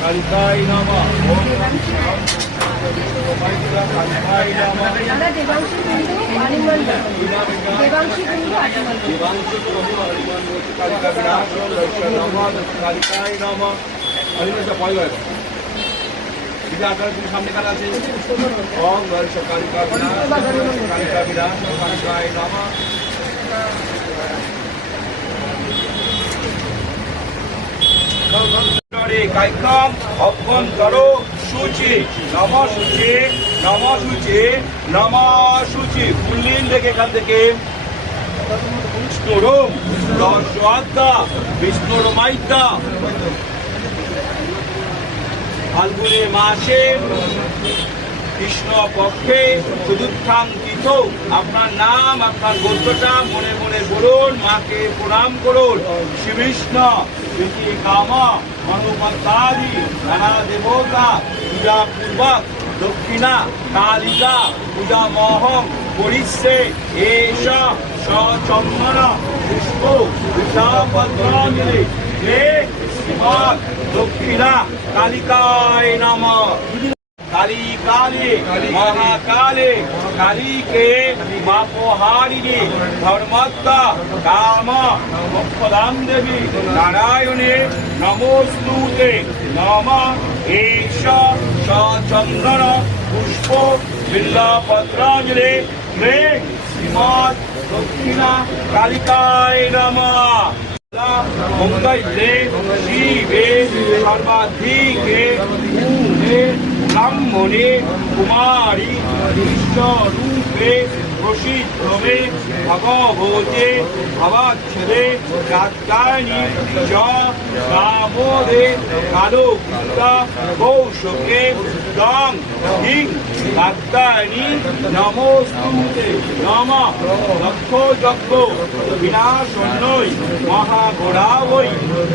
কালিকায় নমঃ। ওম দাদা দেবাংশী বিন্দু আলিমন্ডল। দেবাংশী বিন্দু আলিমন্ডল। কালিকা বিনাশ নমঃ। কালিকায় নমঃ। আলিমন্ডল পড়ে গেল। দিদি আপনার সামনে কাজ আছে। ওম গণেশ কালিকা বিনাশ কালিকা বিনাশ কালিকায় নমঃ। কাইকম অভ্যন্তর সূচি নম সূচি নম সূচি নম সূচি পুল্লিন থেকে এখান থেকে বিষ্ণুরম দশাদ্দা বিষ্ণুরমাইদ্দা ফাল্গুনে মাসে কৃষ্ণ পক্ষে চতুর্থাঙ্কিত আপনার নাম আপনার গোত্রটা মনে মনে বলুন, মাকে প্রণাম করুন। শ্রীকৃষ্ণ প্রীতি কামা হনুমন্তাদি নানা দেবতা পূজা পূর্বক দক্ষিণা কালিকা পূজা মহম পরিষে এষ সচন্দন পুষ্প পূজাপত্রাঞ্জলি হে শ্রীমৎ দক্ষিণা কালিকায় নমঃ। কালী কালী মহাকালে কালীকে মাপহারিণী ধর্মত্তা কাম মোক্ষদাম দেবী নারায়ণে নমস্তুতে নম এষ সচন্দন পুষ্প বিল্লপত্রাঞ্জলি হে শ্রীমৎ দক্ষিণা কালিকায় নমঃ। মঙ্গলে শিবে সর্বাধিকে ব্রাহ্মণে কুমারী বিশ্বরূপে প্রসিদ্ধে ভগবতে ভবাচ্ছদে রাজ্ঞানি চ দামোদে কালকুতা কৌশকে দং হিং রাজ্ঞানি নমস্তুতে নমঃ। লক্ষ যজ্ঞ বিনাশন্নৈ মহাঘোড়াবৈ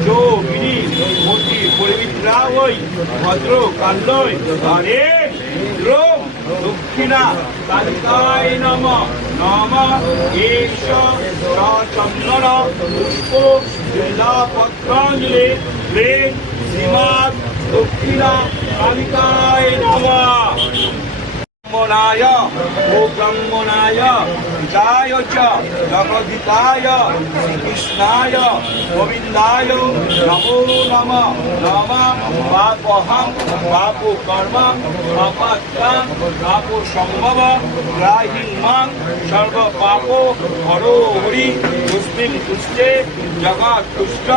যোগিনী মতি পবিত্রাবৈ ভদ্রকাল্যৈ হরে রোম দক্ষিণা কালিকায় নমঃ। নমঃ এষ সচন্দন পুষ্প বিল্লপত্রাঞ্জলি হে শ্রীমৎ দক্ষিণা কালিকায় নমঃ। ব্রহ্মণায় ও ব্রহ্মণায় হিতায় চ জগদ্ধিতায় শ্রীকৃষ্ণায় গোবিন্দায় নমো নমঃ। নমঃ পাপহং পাপ কর্ম পাপাত্মাং পাপ সম্ভব গ্রাহিং মাং সর্ব পাপ হরো হরি তুষ্টিং তুষ্টে জগৎ তুষ্ট